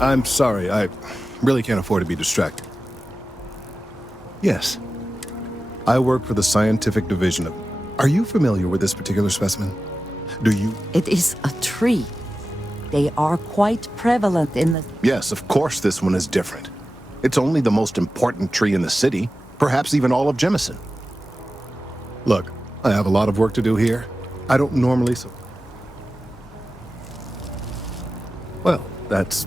I'm sorry, I really can't afford to be distracted. Yes. I work for the scientific division of... Are you familiar with this particular specimen? Do you... It is a tree. They are quite prevalent in the... Yes, of course this one is different. It's only the most important tree in the city, perhaps even all of Jemison. Look, I have a lot of work to do here. I don't normally... Well, that's...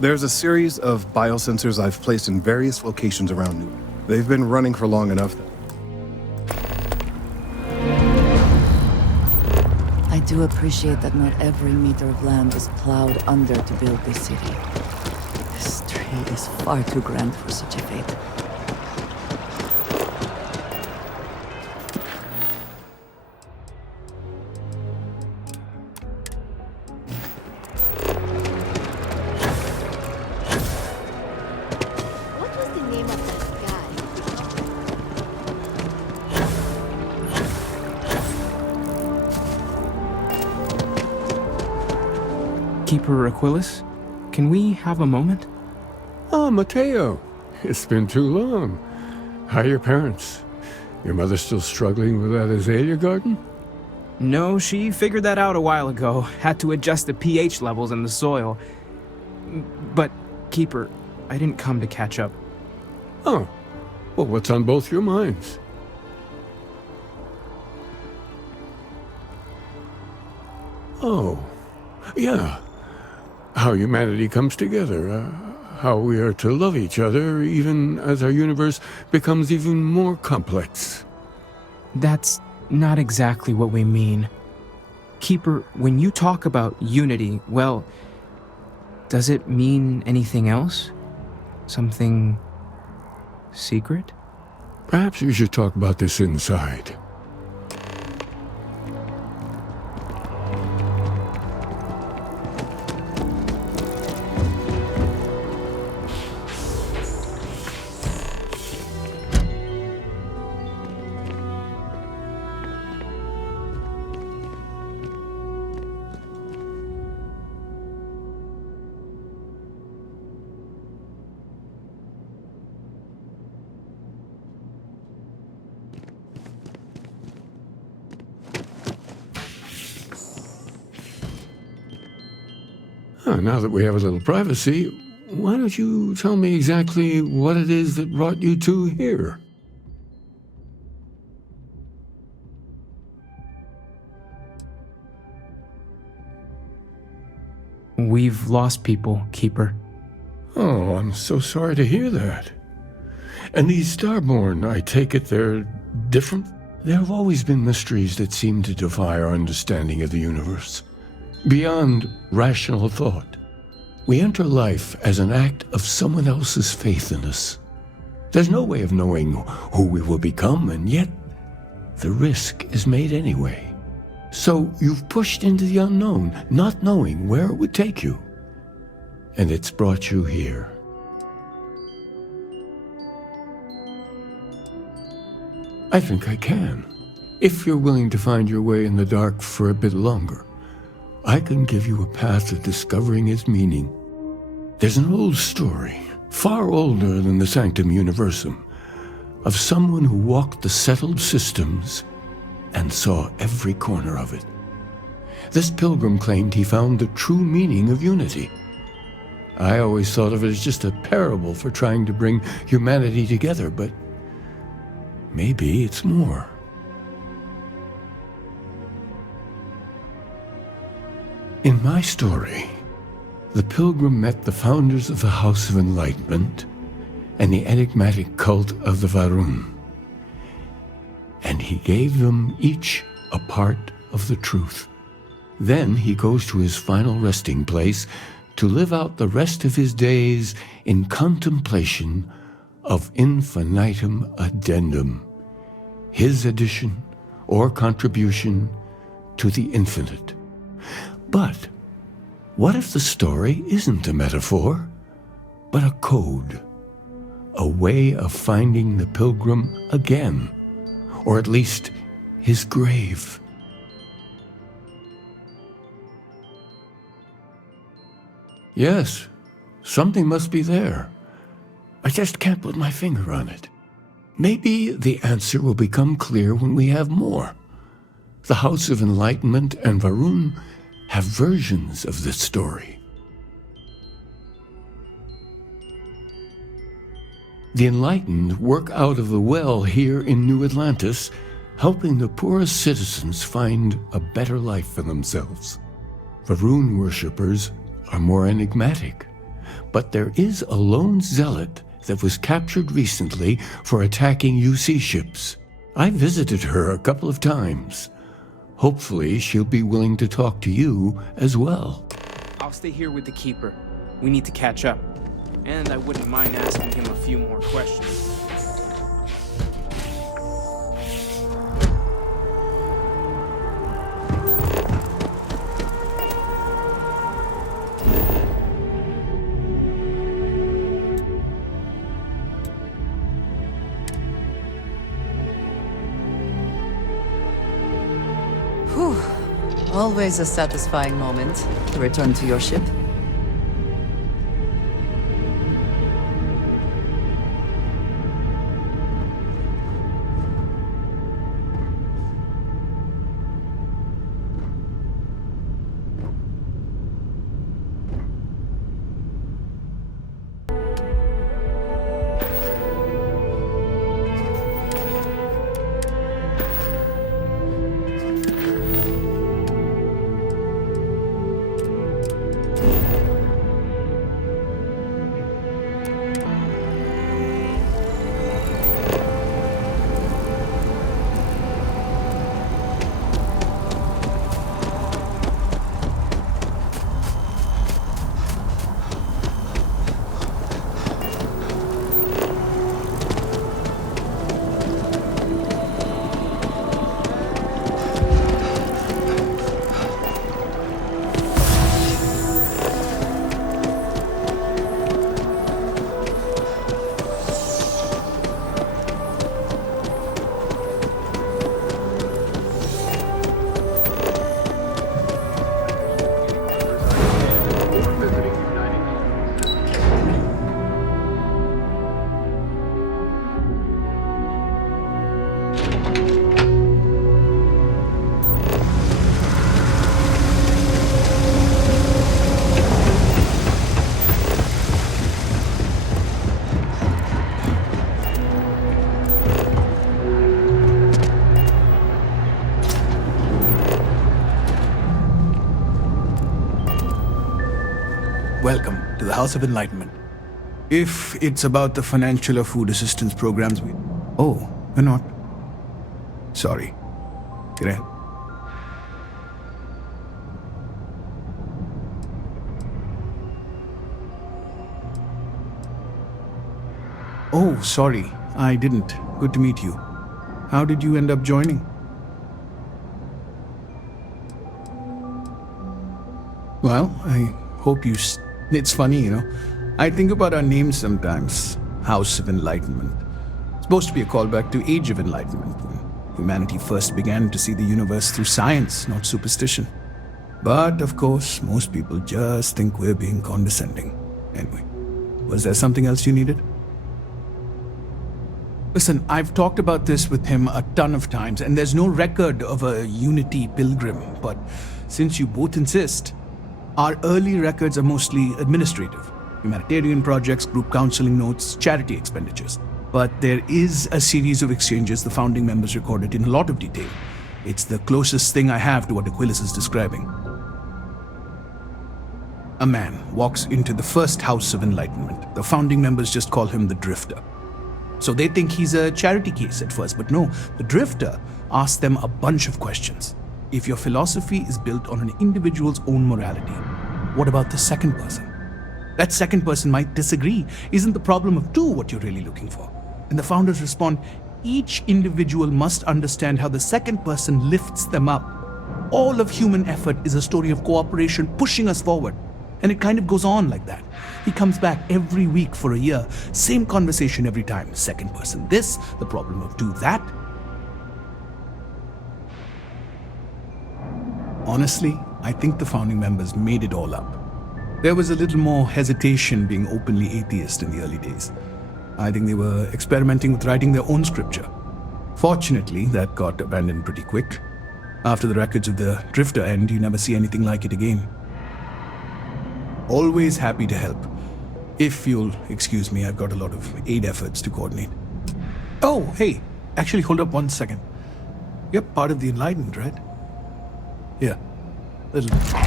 There's a series of biosensors I've placed in various locations around New York. They've been running for long enough that... I do appreciate that not every meter of land is plowed under to build this city. This tree is far too grand for such a fate. What was the name of that guy? Keeper Aquilus, can we have a moment? Oh, Mateo. It's been too long. How are your parents? Your mother still struggling with that azalea garden? No, she figured that out a while ago. Had to adjust the pH levels in the soil. But, Keeper, I didn't come to catch up. Oh. Well, what's on both your minds? Oh. Yeah. How humanity comes together. How we are to love each other even as our universe becomes even more complex. That's not exactly what we mean. Keeper, when you talk about unity, well, does it mean anything else? Something secret? Perhaps we should talk about this inside. Now that we have a little privacy, why don't you tell me exactly what it is that brought you two here? We've lost people, Keeper. Oh, I'm so sorry to hear that. And these Starborn, I take it they're different? There have always been mysteries that seem to defy our understanding of the universe. Beyond rational thought. We enter life as an act of someone else's faith in us. There's no way of knowing who we will become, and yet the risk is made anyway. So you've pushed into the unknown, not knowing where it would take you. And it's brought you here. I think I can. If you're willing to find your way in the dark for a bit longer, I can give you a path to discovering its meaning. There's an old story, far older than the Sanctum Universum, of someone who walked the settled systems and saw every corner of it. This pilgrim claimed he found the true meaning of unity. I always thought of it as just a parable for trying to bring humanity together, but maybe it's more. In my story, the pilgrim met the founders of the House of Enlightenment and the enigmatic cult of the Varun, and he gave them each a part of the truth. Then he goes to his final resting place to live out the rest of his days in contemplation of infinitum addendum, his addition or contribution to the infinite. But what if the story isn't a metaphor, but a code, a way of finding the pilgrim again, or at least his grave? Yes, something must be there. I just can't put my finger on it. Maybe the answer will become clear when we have more. The House of Enlightenment and Varun have versions of this story. The Enlightened work out of the well here in New Atlantis, helping the poorest citizens find a better life for themselves. Varun worshippers are more enigmatic, but there is a lone zealot that was captured recently for attacking UC ships. I visited her a couple of times. Hopefully she'll be willing to talk to you as well. I'll stay here with the Keeper. We need to catch up. And I wouldn't mind asking him a few more questions. Whew. Always a satisfying moment to return to your ship. Welcome to the House of Enlightenment. If it's about the financial or food assistance programs we... Oh, you're not. Sorry. Can I... Oh, sorry. I didn't. Good to meet you. How did you end up joining? Well, I hope you... It's funny, you know. I think about our names sometimes. House of Enlightenment. It's supposed to be a callback to Age of Enlightenment, when humanity first began to see the universe through science, not superstition. But, of course, most people just think we're being condescending. Anyway, was there something else you needed? Listen, I've talked about this with him a ton of times, and there's no record of a Unity pilgrim, but since you both insist, our early records are mostly administrative. Humanitarian projects, group counseling notes, charity expenditures. But there is a series of exchanges the founding members recorded in a lot of detail. It's the closest thing I have to what Aquilas is describing. A man walks into the first House of Enlightenment. The founding members just call him the Drifter. So they think he's a charity case at first, but no, the Drifter asks them a bunch of questions. If your philosophy is built on an individual's own morality, what about the second person? That second person might disagree. Isn't the problem of two what you're really looking for? And the founders respond, each individual must understand how the second person lifts them up. All of human effort is a story of cooperation pushing us forward. And it kind of goes on like that. He comes back every week for a year. Same conversation every time. Second person this, the problem of two that. Honestly, I think the founding members made it all up. There was a little more hesitation being openly atheist in the early days. I think they were experimenting with writing their own scripture. Fortunately, that got abandoned pretty quick. After the records of the Drifter end, you never see anything like it again. Always happy to help. If you'll excuse me, I've got a lot of aid efforts to coordinate. Oh, hey, actually hold up 1 second. You're part of the Enlightened, right? Yeah, little bit.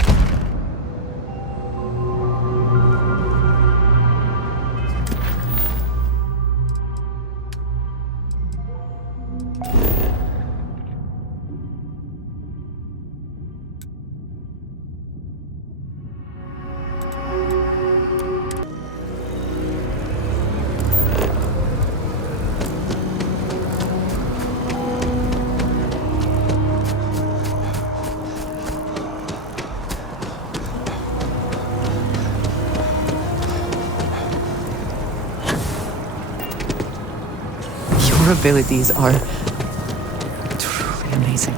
Your abilities are truly amazing.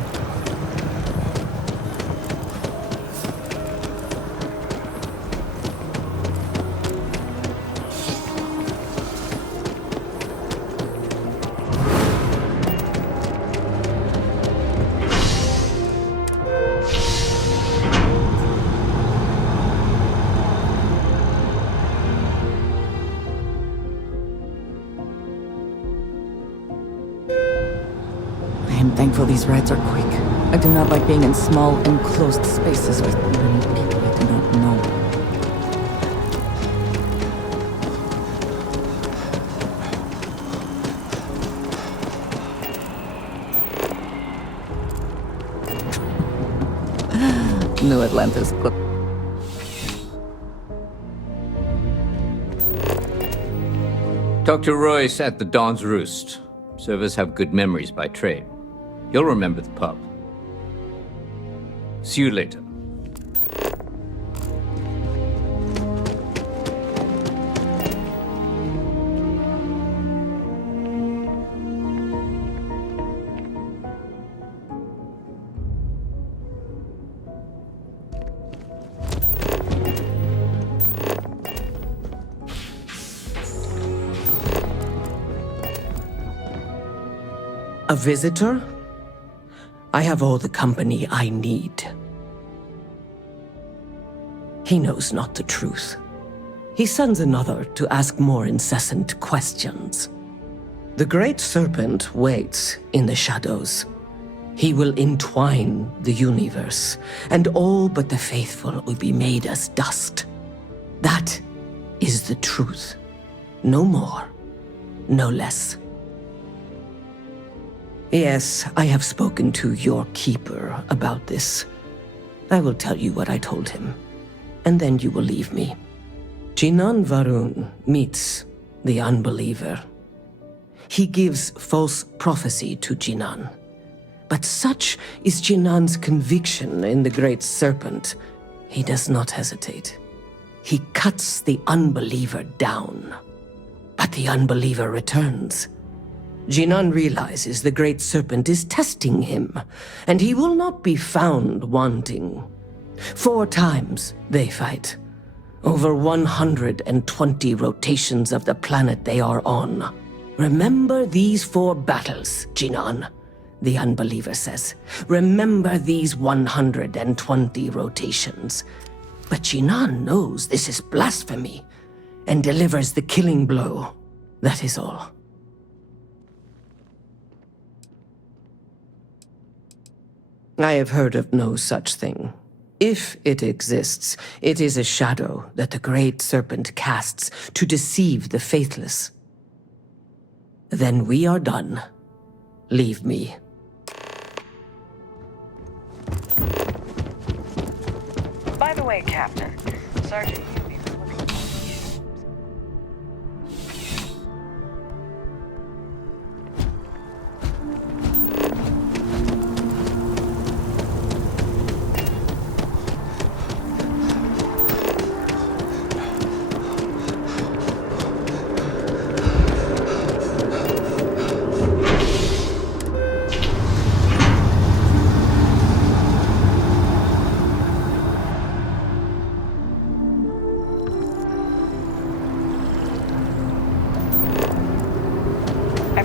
I am thankful these rides are quick. I do not like being in small, enclosed spaces with many people I do not know. New Atlantis. Dr. Royce at the Dawn's Roost. Servers have good memories by trade. You'll remember the pub. See you later. A visitor? I have all the company I need. He knows not the truth. He sends another to ask more incessant questions. The Great Serpent waits in the shadows. He will entwine the universe, and all but the faithful will be made as dust. That is the truth. No more, no less. Yes, I have spoken to your keeper about this. I will tell you what I told him, and then you will leave me. Jinan Varun meets the unbeliever. He gives false prophecy to Jinan. But such is Jinan's conviction in the Great Serpent, he does not hesitate. He cuts the unbeliever down. But the unbeliever returns. Jinan realizes the Great Serpent is testing him, and he will not be found wanting. 4 times they fight. Over 120 rotations of the planet they are on. Remember these 4 battles, Jinan, the unbeliever says. Remember these 120 rotations. But Jinan knows this is blasphemy, and delivers the killing blow. That is all. I have heard of no such thing. If it exists, it is a shadow that the Great Serpent casts to deceive the faithless. Then we are done. Leave me. By the way, Captain, Sergeant Yubi was looking for you.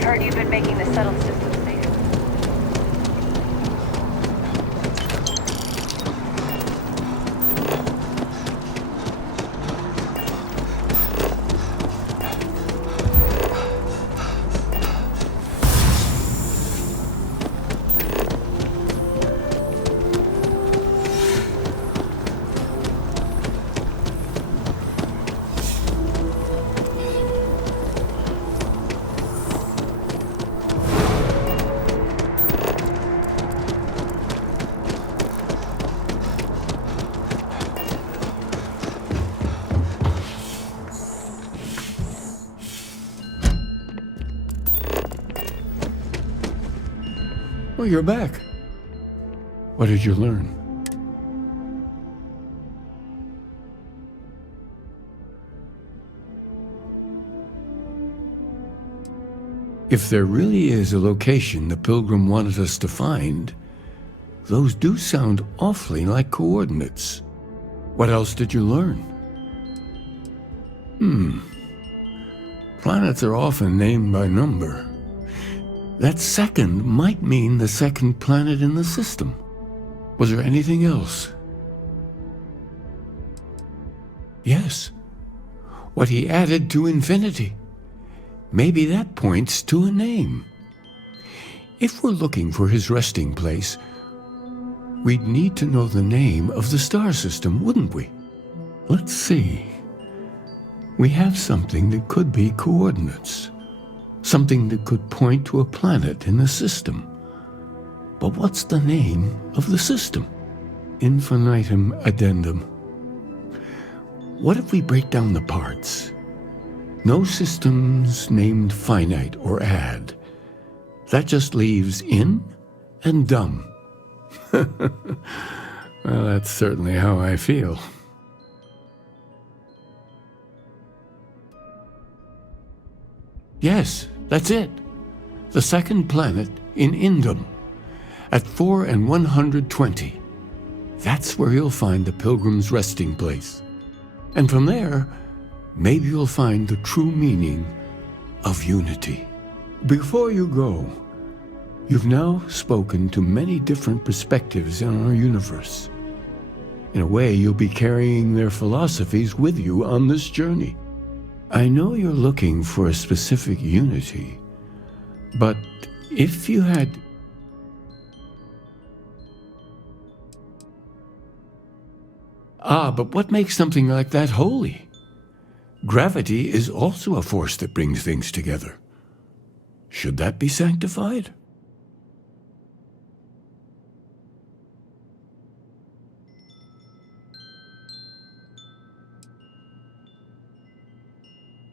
Heard you've been making the settled system safe. Oh, you're back. What did you learn? If there really is a location the Pilgrim wanted us to find, those do sound awfully like coordinates. What else did you learn? Planets are often named by number. That second might mean the second planet in the system. Was there anything else? Yes. What he added to infinity. Maybe that points to a name. If we're looking for his resting place, we'd need to know the name of the star system, wouldn't we? Let's see. We have something that could be coordinates. Something that could point to a planet in the system. But what's the name of the system? Infinitum addendum. What if we break down the parts? No systems named finite or add. That just leaves in and dumb. Well, that's certainly how I feel. Yes, that's it. The second planet in Indum, at 4 and 120. That's where you'll find the Pilgrim's resting place. And from there, maybe you'll find the true meaning of unity. Before you go, you've now spoken to many different perspectives in our universe. In a way, you'll be carrying their philosophies with you on this journey. I know you're looking for a specific unity, but if you had... but what makes something like that holy? Gravity is also a force that brings things together. Should that be sanctified?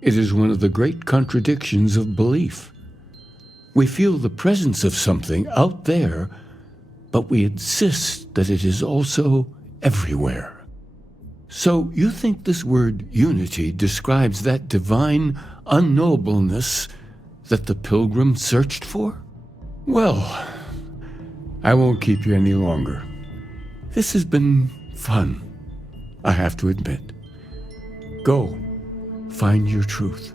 It is one of the great contradictions of belief. We feel the presence of something out there, but we insist that it is also everywhere. So you think this word unity describes that divine unknowableness that the Pilgrim searched for? Well, I won't keep you any longer. This has been fun, I have to admit. Go. Find your truth.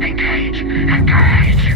Engage! Engage!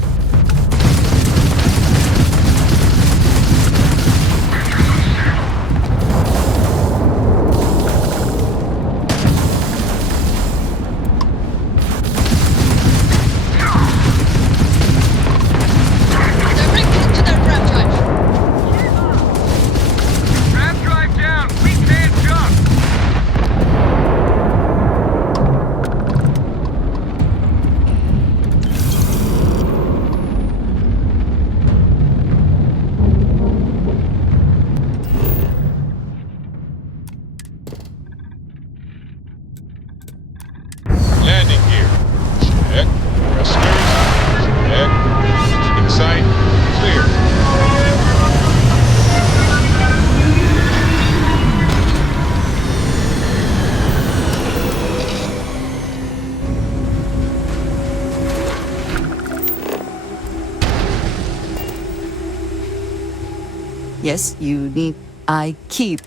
Yes, you need... I keep.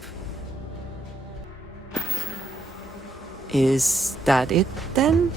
Is that it, then?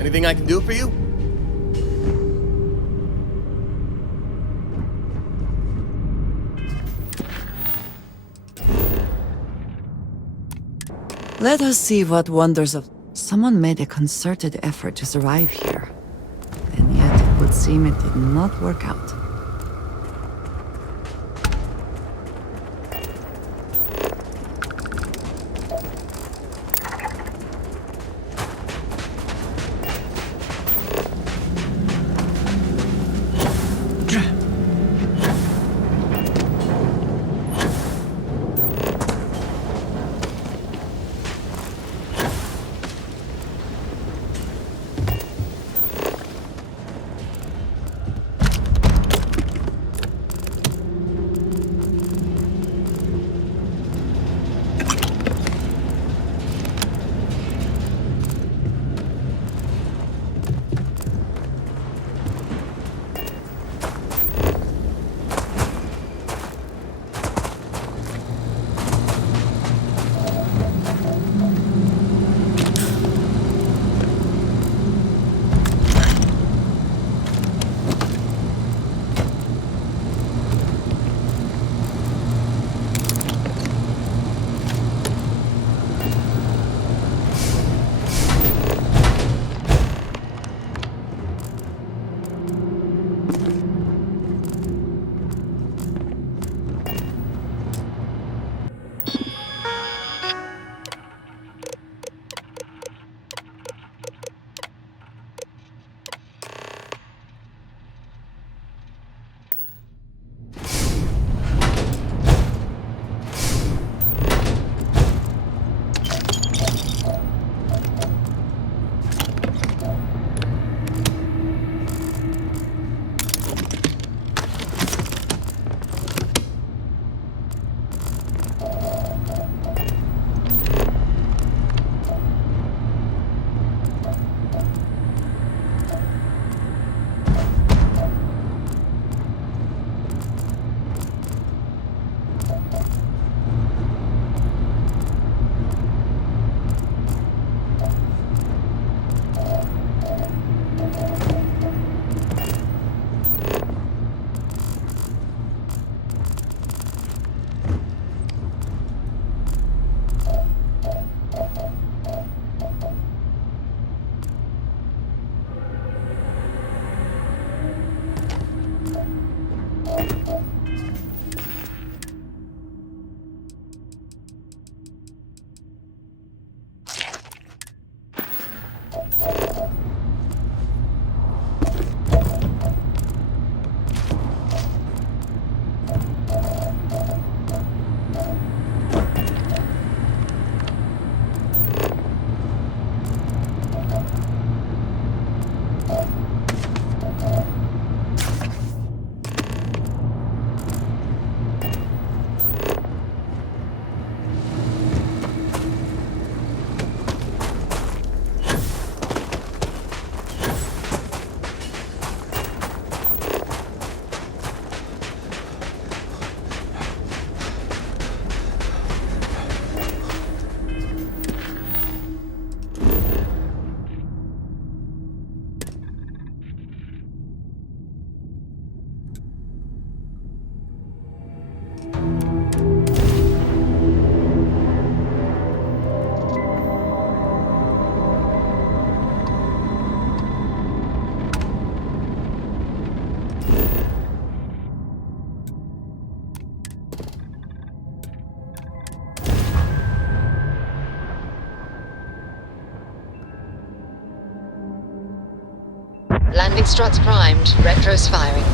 Anything I can do for you? Let us see what wonders of... Someone made a concerted effort to survive here. And yet it would seem it did not work out. Landing struts primed. Retros firing.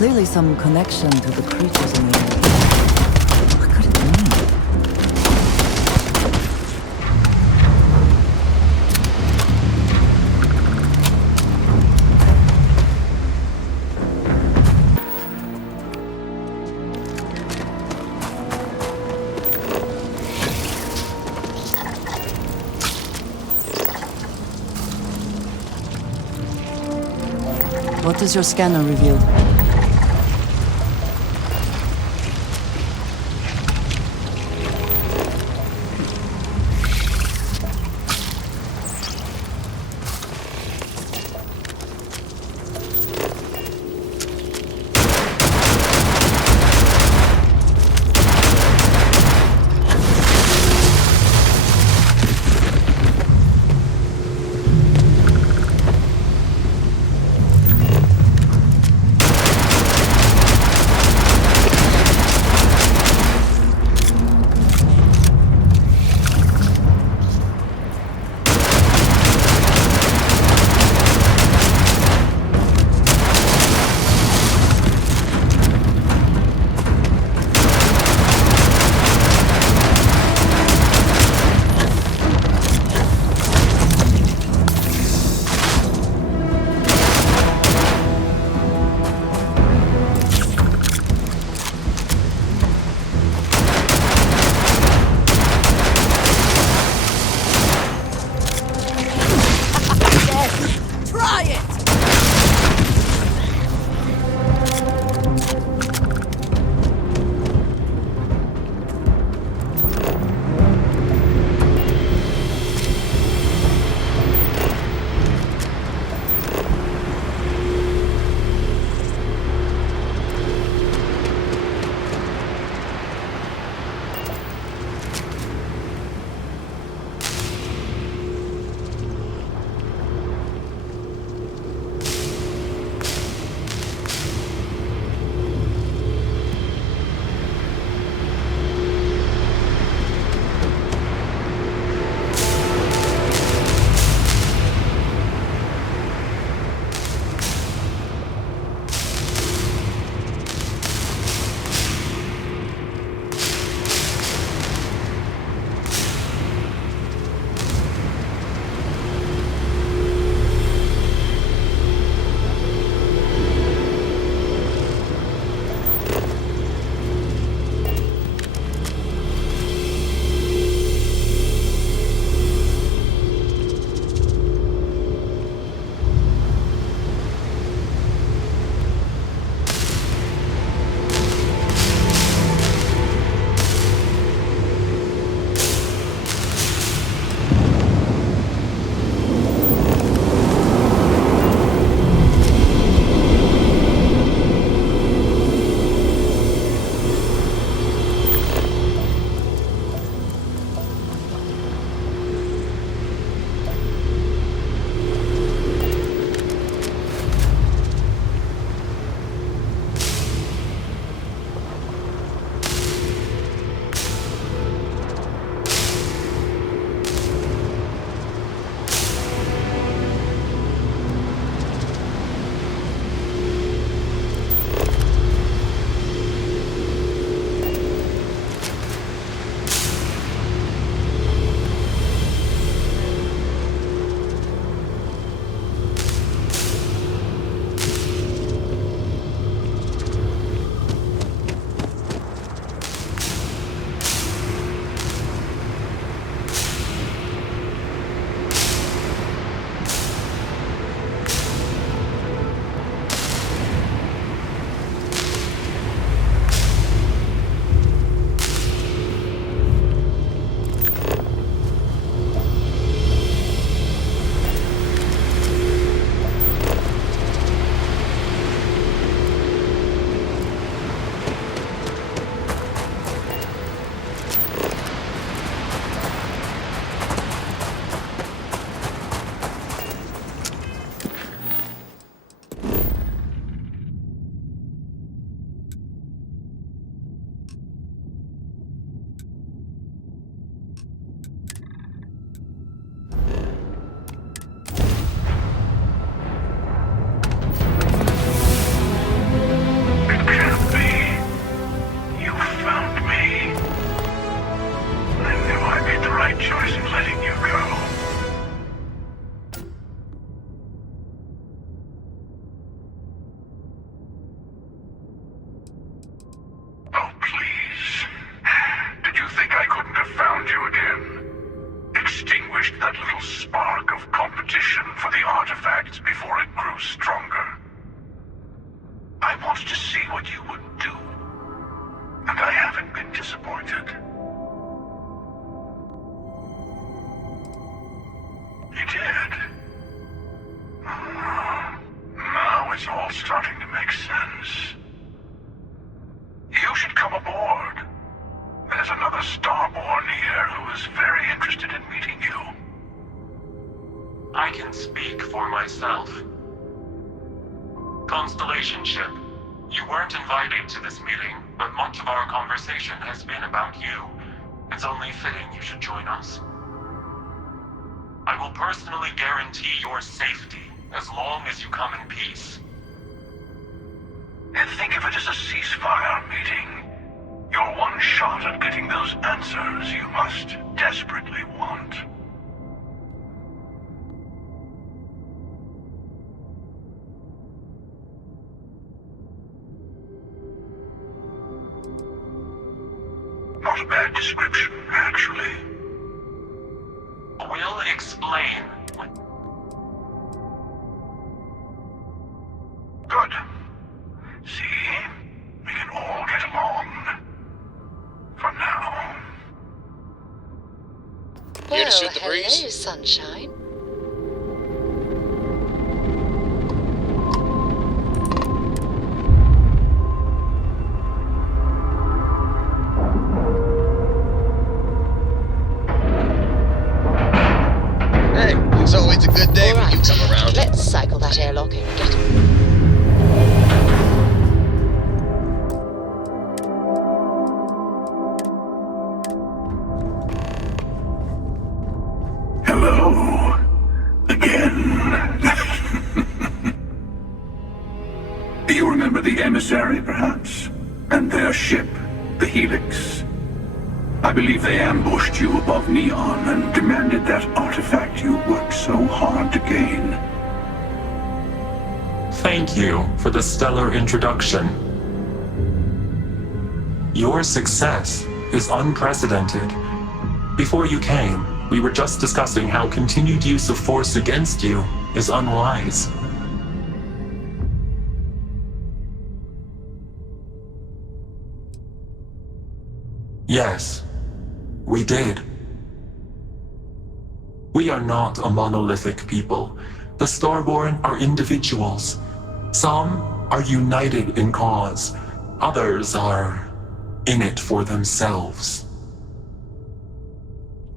Clearly some connection to the creatures in the area. What could it mean? What does your scanner reveal? extinguished that little spark of competition for the artifacts before it grew stronger. I wanted to see what you would do, and I haven't been disappointed. You did. Now it's all starting to make sense. You should come aboard. There's another Starborn here who is very interested in meeting you. I can speak for myself. Constellation ship, you weren't invited to this meeting, but much of our conversation has been about you. It's only fitting you should join us. I will personally guarantee your safety as long as you come in peace. And think of it as a ceasefire meeting. Your one shot at getting those answers you must desperately want. Not a bad description, actually. We'll explain. Good. See? We can all get along. For now. Well, to shoot the breeze? hello, sunshine. Hey, it's always a good day when you Alright, come around. let's cycle that airlock and get Hello. Again. You remember the emissary, perhaps? And their ship, the Helix? I believe they ambushed you above Neon and demanded that artifact you worked so hard to gain. Thank you for the stellar introduction. Your success is unprecedented. Before you came, we were just discussing how continued use of force against you is unwise. Yes, we did. We are not a monolithic people. The Starborn are individuals. Some are united in cause. Others are in it for themselves.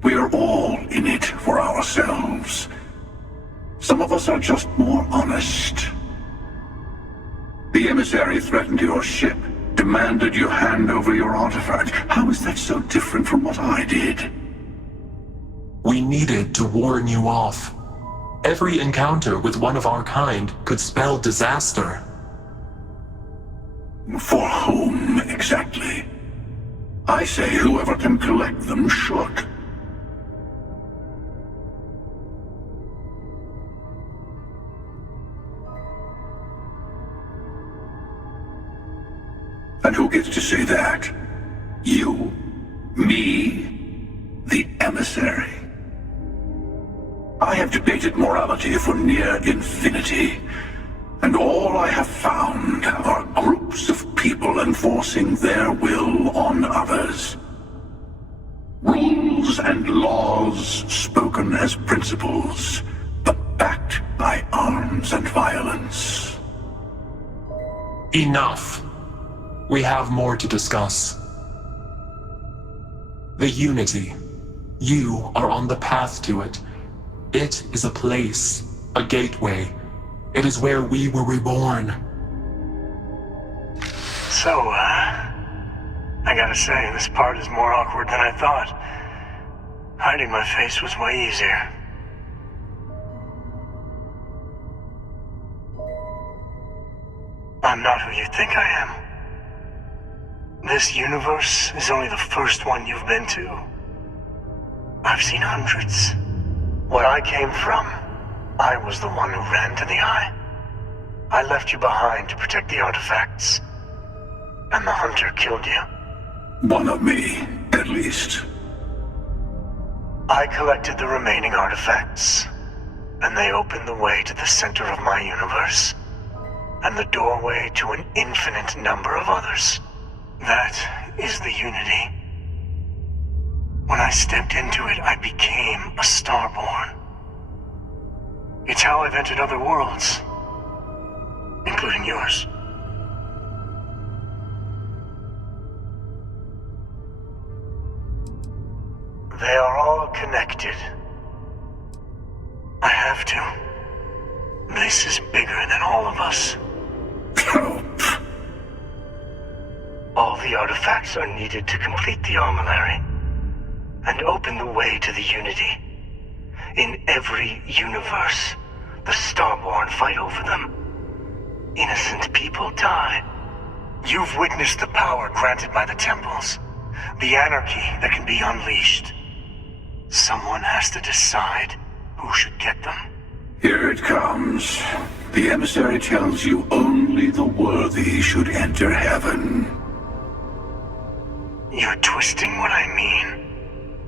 We are all in it for ourselves. Some of us are just more honest. The emissary threatened your ship, demanded you hand over your artifact. How is that so different from what I did? We needed to warn you off. Every encounter with one of our kind could spell disaster. For whom, exactly? I say whoever can collect them should. And who gets to say that? You? Me? The emissary? I have debated morality for near infinity, and all I have found are groups of people enforcing their will on others. Rules and laws spoken as principles, but backed by arms and violence. Enough. We have more to discuss. The Unity. You are on the path to it. It is a place, a gateway. It is where we were reborn. So, I gotta say, this part is more awkward than I thought. Hiding my face was way easier. I'm not who you think I am. This universe is only the first one you've been to. I've seen hundreds. Where I came from, I was the one who ran to the Eye. I left you behind to protect the artifacts. And the Hunter killed you. One of me, at least. I collected the remaining artifacts, and they opened the way to the center of my universe, and the doorway to an infinite number of others. That is the Unity. When I stepped into it, I became a Starborn. It's how I've entered other worlds, including yours. They are all connected. I have to. This is bigger than all of us. All the artifacts are needed to complete the armillary and open the way to the Unity. In every universe, the Starborn fight over them. Innocent people die. You've witnessed the power granted by the temples, the anarchy that can be unleashed. Someone has to decide who should get them. Here it comes. The emissary tells you only the worthy should enter heaven. You're twisting what I mean.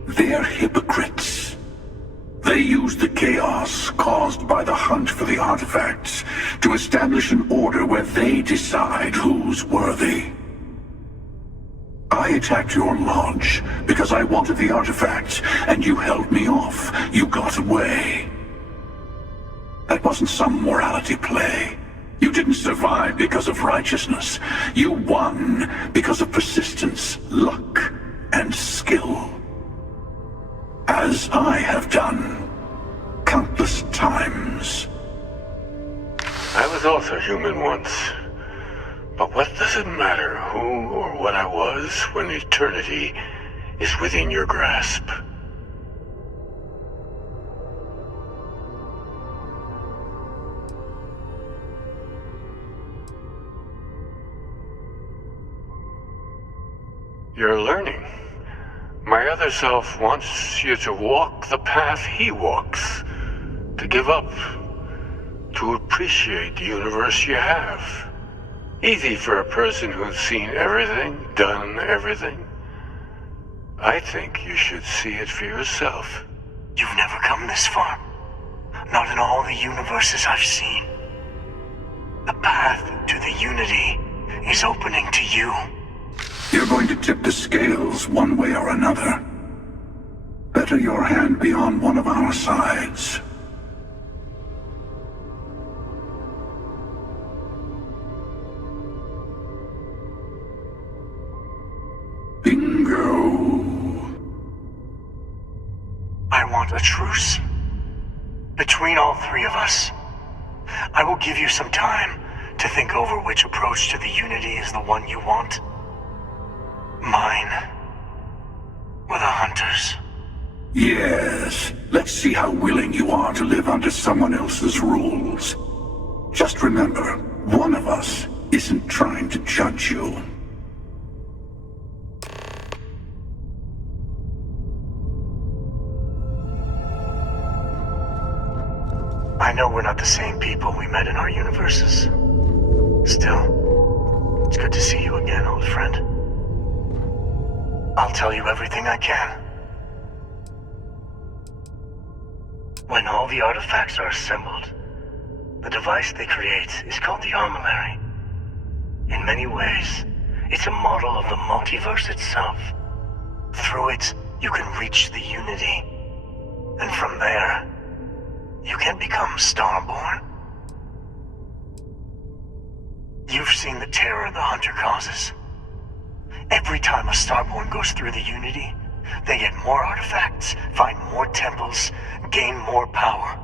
They're hypocrites. They use the chaos caused by the hunt for the artifacts to establish an order where they decide who's worthy. I attacked your lodge because I wanted the artifacts, and you held me off. You got away. That wasn't some morality play. You didn't survive because of righteousness. You won because of persistence, luck, and skill. As I have done countless times. I was also human once. But what does it matter who or what I was when eternity is within your grasp? You're learning. My other self wants you to walk the path he walks, to give up, to appreciate the universe you have. Easy for a person who's seen everything, done everything. I think you should see it for yourself. You've never come this far. Not in all the universes I've seen. The path to the Unity is opening to you. You're going to tip the scales one way or another. Better your hand be on one of our sides. Bingo. I want a truce. Between all three of us. I will give you some time to think over which approach to the Unity is the one you want. Mine. Or the Hunters. Yes. Let's see how willing you are to live under someone else's rules. Just remember, one of us isn't trying to judge you. I know we're not the same people we met in our universes. Still, it's good to see you again, old friend. I'll tell you everything I can. When all the artifacts are assembled, the device they create is called the armillary. In many ways, it's a model of the multiverse itself. Through it, you can reach the Unity. And from there, you can become Starborn. You've seen the terror the Hunter causes. Every time a Starborn goes through the Unity, they get more artifacts, find more temples, gain more power.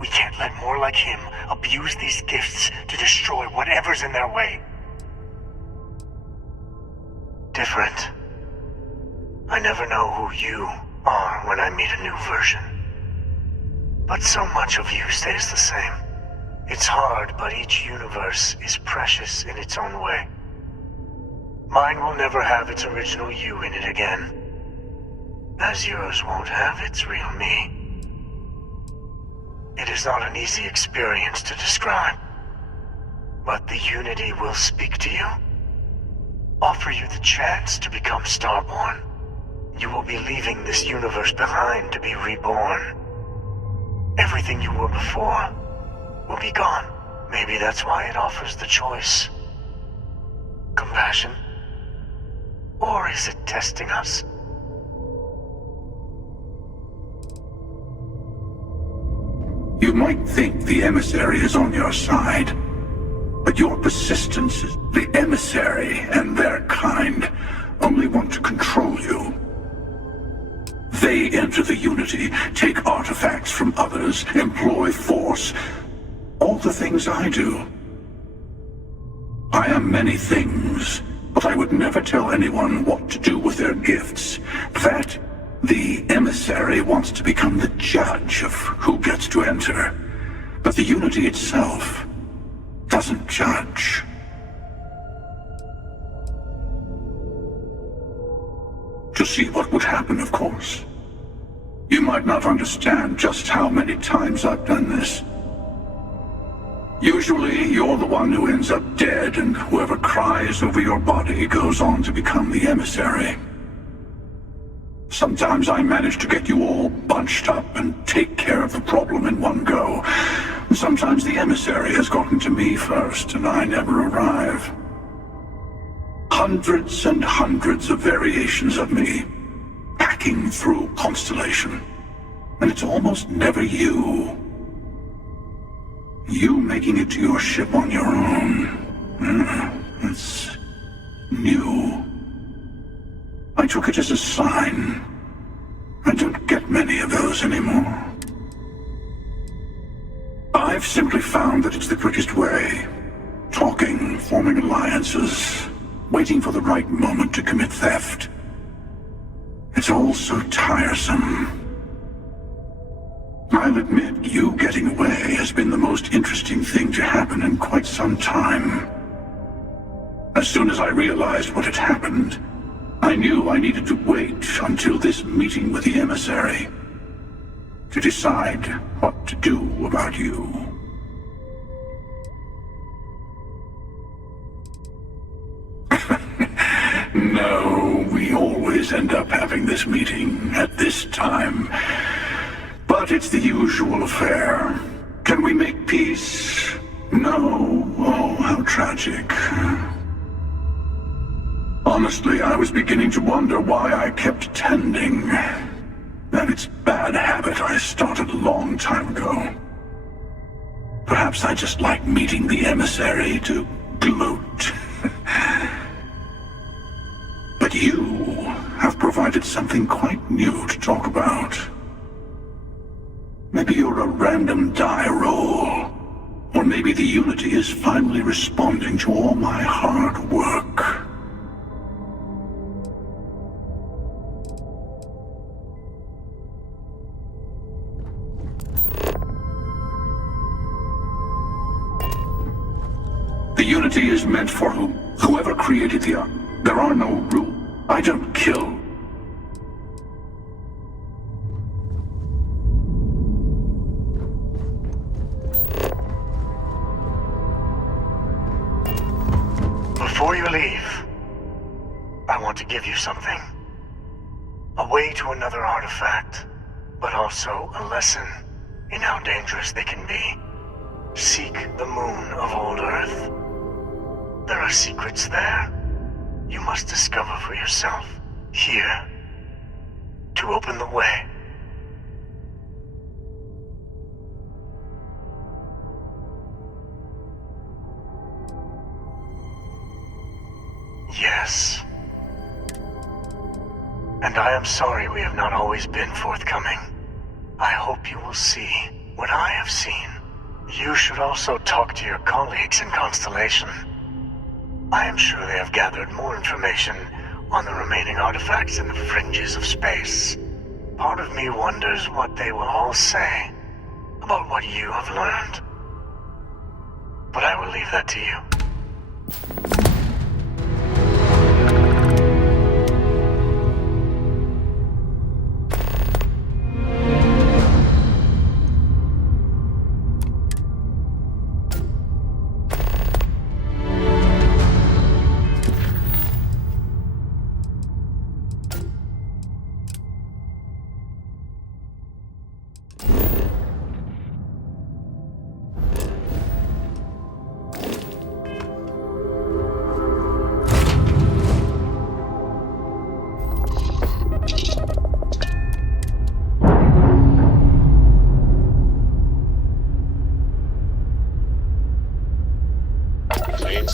We can't let more like him abuse these gifts to destroy whatever's in their way. Different. I never know who you are when I meet a new version. But so much of you stays the same. It's hard, but each universe is precious in its own way. Mine will never have its original you in it again, as yours won't have its real me. It is not an easy experience to describe, but the Unity will speak to you, offer you the chance to become Starborn. You will be leaving this universe behind to be reborn. Everything you were before will be gone. Maybe that's why it offers the choice. Compassion? Or is it testing us? You might think the emissary is on your side, but your persistence is the emissary and their kind only want to control you. They enter the Unity, take artifacts from others, employ force. All the things I do. I am many things, but I would never tell anyone what to do with their gifts. That the emissary wants to become the judge of who gets to enter. But the Unity itself doesn't judge. To see what would happen, of course. You might not understand just how many times I've done this. Usually, you're the one who ends up dead, and whoever cries over your body goes on to become the emissary. Sometimes I manage to get you all bunched up and take care of the problem in one go. Sometimes the emissary has gotten to me first, and I never arrive. Hundreds and hundreds of variations of me, hacking through Constellation. And it's almost never you. You making it to your ship on your own. It's new. I took it as a sign. I don't get many of those anymore. I've simply found that it's the quickest way. Talking, forming alliances, waiting for the right moment to commit theft. It's all so tiresome. I'll admit, you getting away has been the most interesting thing to happen in quite some time. As soon as I realized what had happened, I knew I needed to wait until this meeting with the emissary to decide what to do about you. No, we always end up having this meeting at this time. But it's the usual affair. Can we make peace? No. Oh, how tragic. Honestly, I was beginning to wonder why I kept attending. And it's bad habit I started a long time ago. Perhaps I just like meeting the emissary to gloat. But you have provided something quite new to talk about. Maybe you're a random die roll. Or maybe the Unity is finally responding to all my hard work. The Unity is meant for whoever created the art. There are no rules. I don't kill. Before you leave, I want to give you something. A way to another artifact, but also a lesson in how dangerous they can be. Seek the moon of old Earth. There are secrets there you must discover for yourself here to open the way. Yes. And I am sorry we have not always been forthcoming. I hope you will see what I have seen. You should also talk to your colleagues in Constellation. I am sure they have gathered more information on the remaining artifacts in the fringes of space. Part of me wonders what they will all say about what you have learned. But I will leave that to you.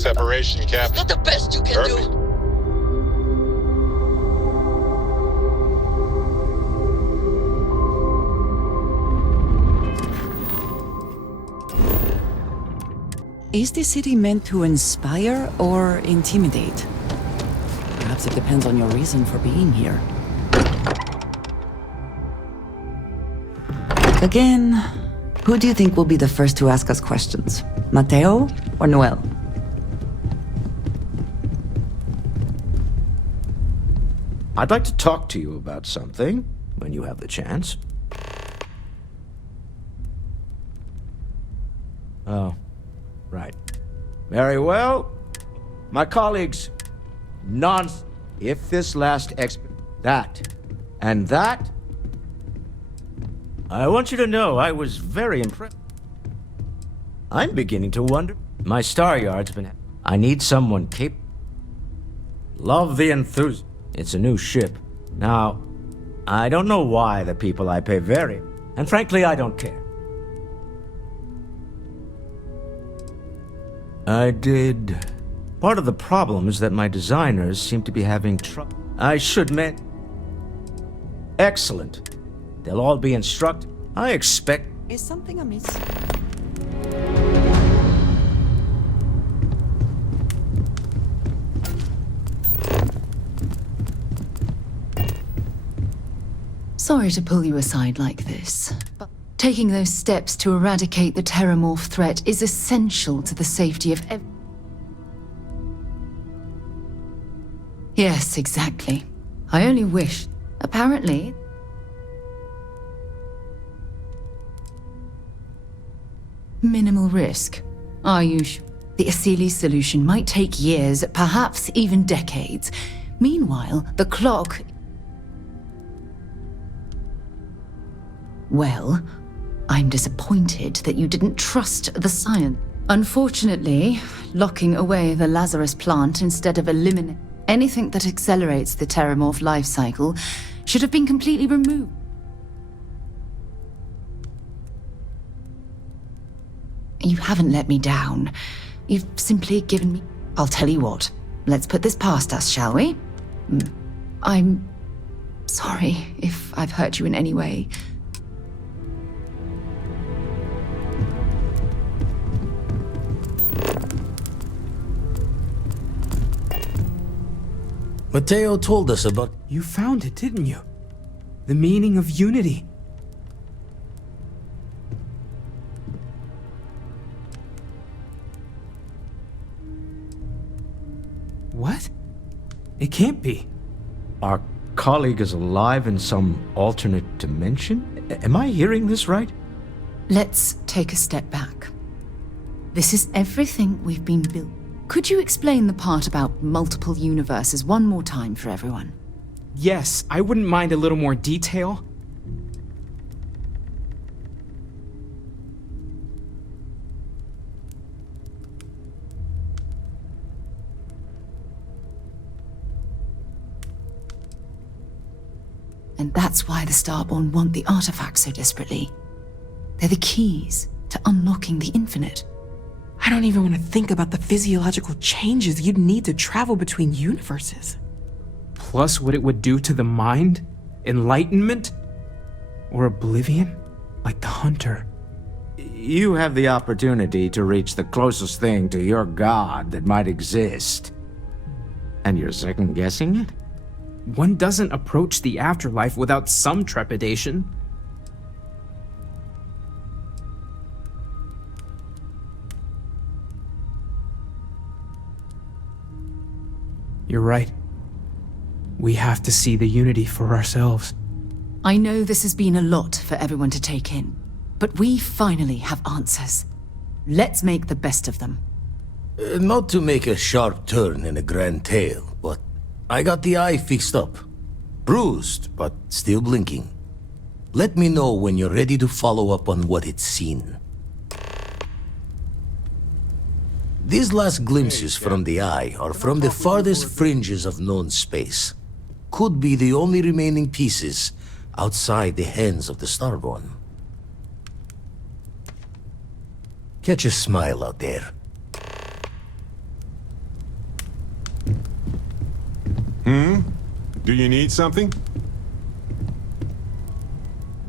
separation, Captain. Is that the best you can Perfect. do? Is the city meant to inspire or intimidate? Perhaps it depends on your reason for being here. Again, who do you think will be the first to ask us questions? Mateo or Noel? I'd like to talk to you about something when you have the chance. Oh, right. Very well. My colleagues, if this last that, and that, I want you to know I was very impressed. I'm beginning to wonder. My star yard's been... I need someone capable. Love the enthusiasm. It's a new ship. Now, I don't know why the people I pay vary, and frankly, I don't care. I did. Part of the problem is that my designers seem to be having trouble. I should mention. Excellent. They'll all be instructed. I expect. Is something amiss? Sorry to pull you aside like this, but taking those steps to eradicate the terramorph threat is essential to the safety of Yes, exactly. I only wish. Apparently... Minimal risk. Are you sure? The Asili solution might take years, perhaps even decades. Meanwhile, the clock... Well, I'm disappointed that you didn't trust the science. Unfortunately, locking away the Lazarus plant instead of eliminating anything that accelerates the terramorph life cycle should have been completely removed. You haven't let me down. You've simply given me... I'll tell you what. Let's put this past us, shall we? I'm sorry if I've hurt you in any way. Mateo told us about... You found it, didn't you? The meaning of unity. What? It can't be. Our colleague is alive in some alternate dimension? Am I hearing this right? Let's take a step back. This is everything we've been built. Could you explain the part about multiple universes one more time for everyone? Yes, I wouldn't mind a little more detail. And that's why the Starborn want the artifacts so desperately. They're the keys to unlocking the infinite. I don't even want to think about the physiological changes you'd need to travel between universes. Plus what it would do to the mind? Enlightenment? Or oblivion? Like the Hunter. You have the opportunity to reach the closest thing to your god that might exist. And you're second-guessing it? One doesn't approach the afterlife without some trepidation. You're right. We have to see the unity for ourselves. I know this has been a lot for everyone to take in, but we finally have answers. Let's make the best of them. Not to make a sharp turn in a grand tale, but I got the eye fixed up. Bruised, but still blinking. Let me know when you're ready to follow up on what it's seen. These last glimpses from the eye are from the farthest fringes of known space. Could be the only remaining pieces outside the hands of the Starborn. Catch a smile out there. Do you need something?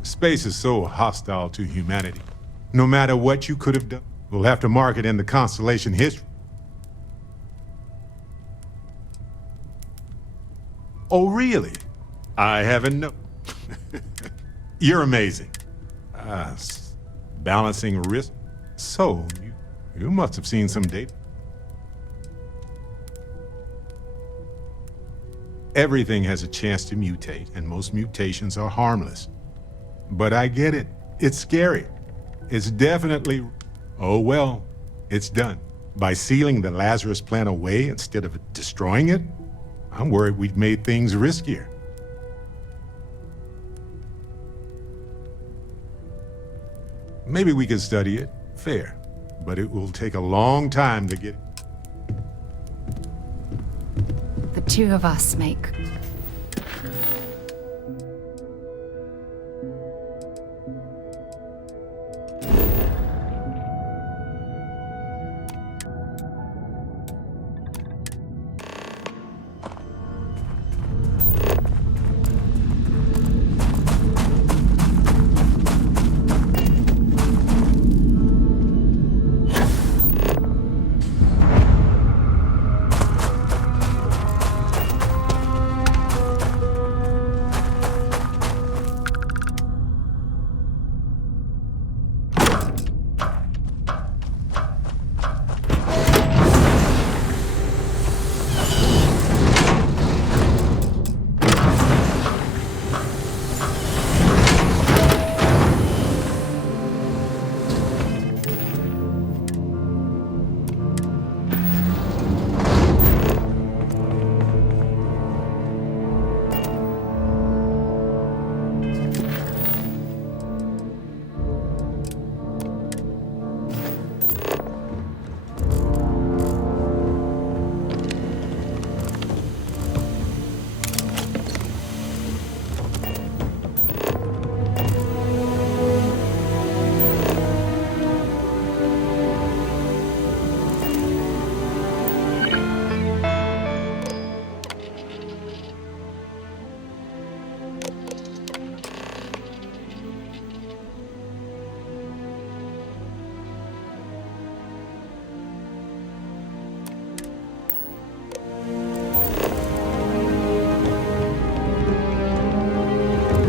Space is so hostile to humanity. No matter what you could have done, we'll have to mark it in the Constellation history. Oh, really? I haven't known. You're amazing. Balancing risk. So, you must have seen some data. Everything has a chance to mutate, and most mutations are harmless. But I get it. It's scary. It's definitely... Oh well, it's done. By sealing the Lazarus plant away instead of destroying it, I'm worried we've made things riskier. Maybe we could study it. Fair. But it will take a long time to get... The two of us make...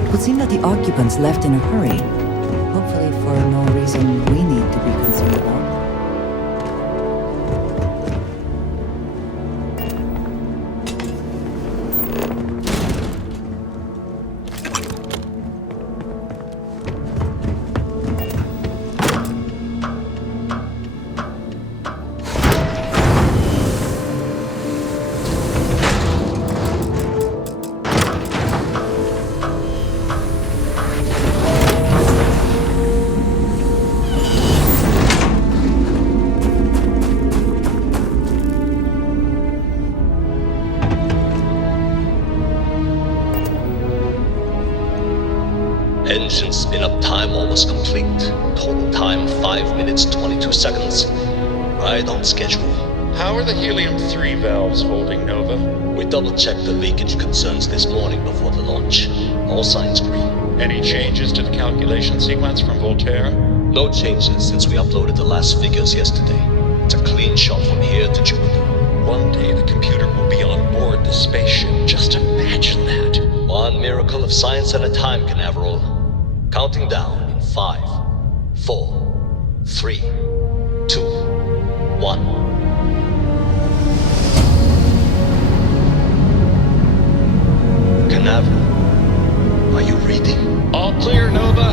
It would seem that the occupants left in a hurry. Hopefully for no reason we need to be concerned about. Engine spin-up time almost complete. Total time 5 minutes 22 seconds. Right on schedule. How are the helium-3 valves holding, Nova? We double-checked the leakage concerns this morning before the launch. All signs green. Any changes to the calculation sequence from Voltaire? No changes since we uploaded the last figures yesterday. It's a clean shot from here to Jupiter. One day the computer will be on board the spaceship. Just imagine that. One miracle of science at a time, Canaveral. Counting down in 5, 4, 3, 2, 1. Canaveral, are you reading? All clear, Nova.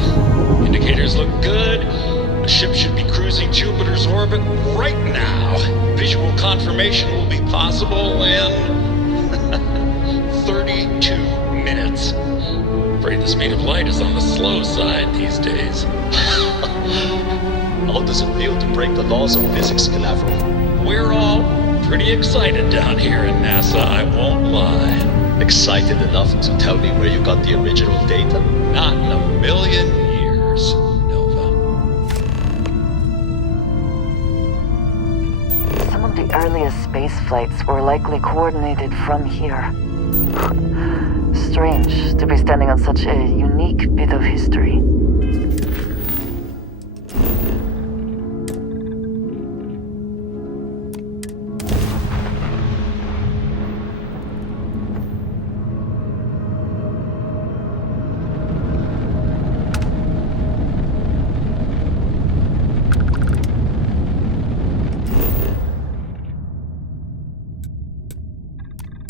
Indicators look good. The ship should be cruising Jupiter's orbit right now. Visual confirmation will be possible in 32 minutes. Afraid the speed of light is on the slow side these days. How does it feel to break the laws of physics, Canaveral? We're all pretty excited down here in NASA, I won't lie. Excited enough to tell me where you got the original data? Not in a million years, Nova. Some of the earliest space flights were likely coordinated from here. Strange to be standing on such a unique bit of history.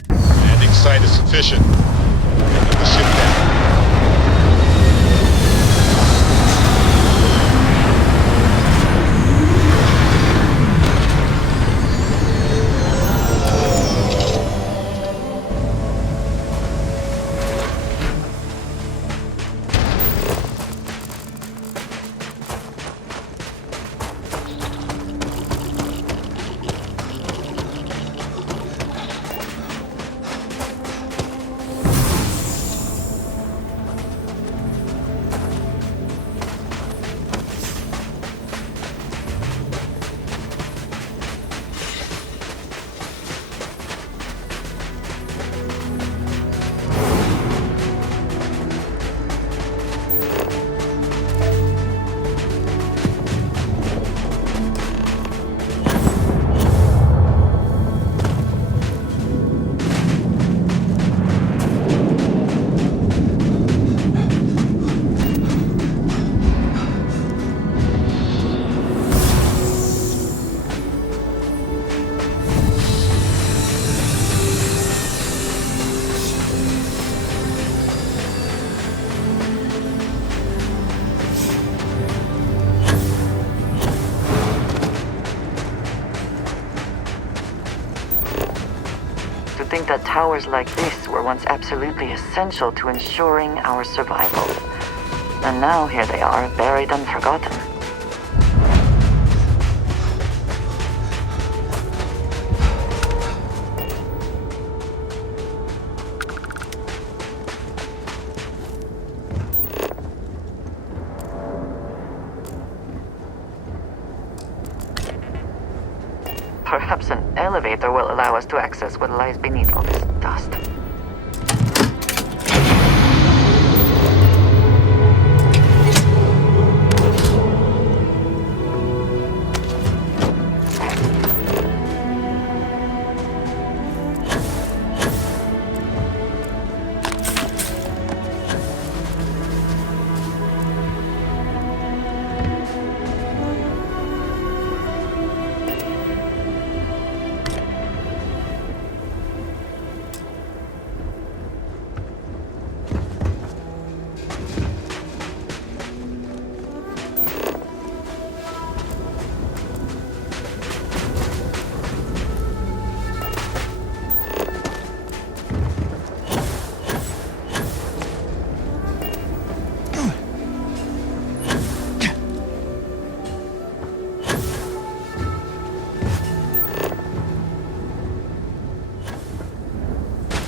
Landing site is sufficient. Put the ship down. To think that towers like this were once absolutely essential to ensuring our survival. And now here they are, buried and forgotten. Perhaps an elevator will allow us to access what lies beneath all this dust.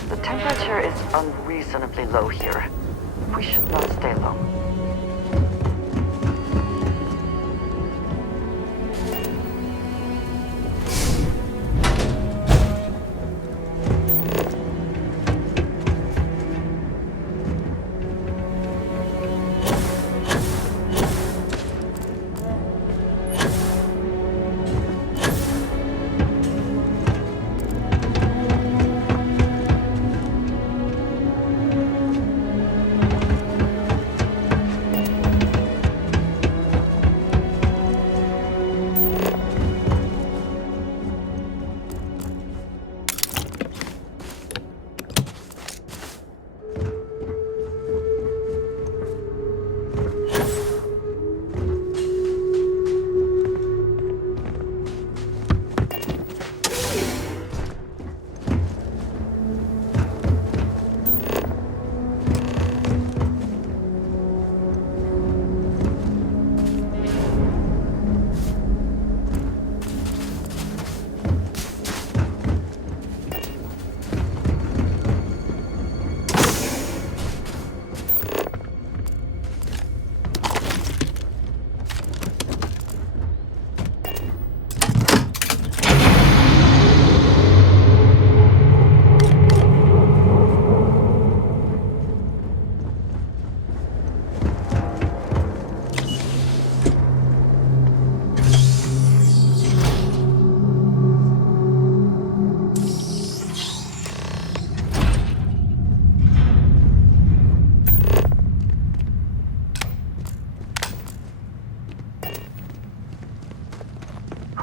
The temperature is unreasonably low here. We should not stay long.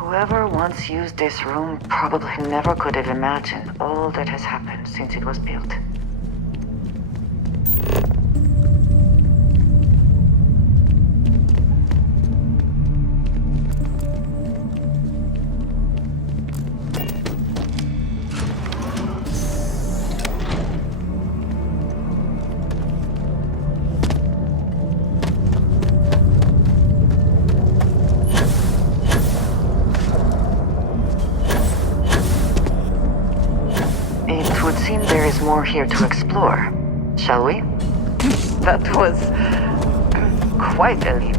Whoever once used this room probably never could have imagined all that has happened since it was built. It would seem there is more here to explore. Shall we? That was quite a leap.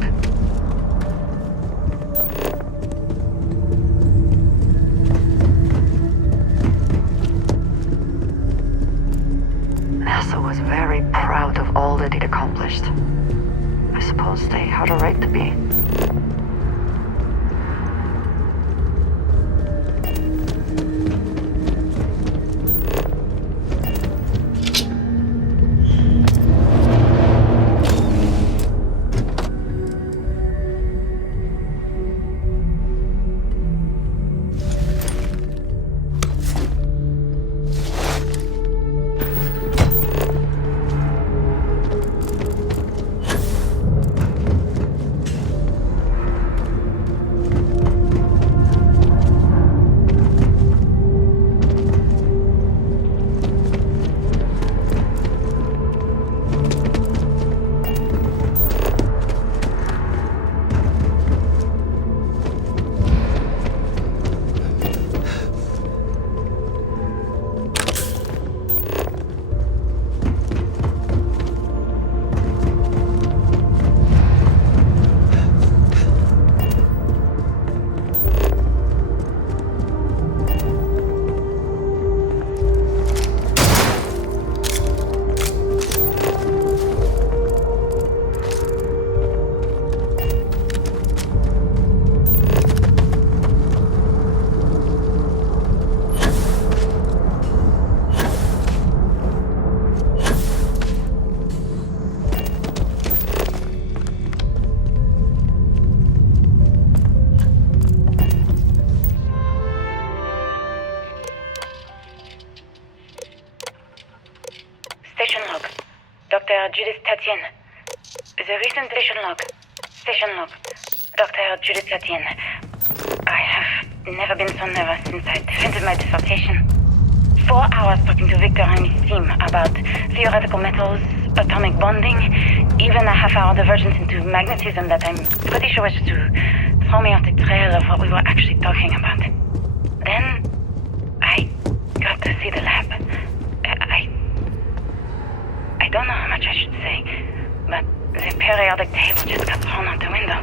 NASA was very proud of all that it accomplished. I suppose they had a right to be. Station log. Dr. Judith Tatien. The recent station log. Station log. Dr. Judith Tatien. I have never been so nervous since I defended my dissertation. 4 hours talking to Victor and his team about theoretical metals, atomic bonding, even a half-hour divergence into magnetism that I'm pretty sure was just to throw me off the trail of what we were actually talking about. Then, I got to see the lab. I don't know how much I should say, but the periodic table just got thrown out the window.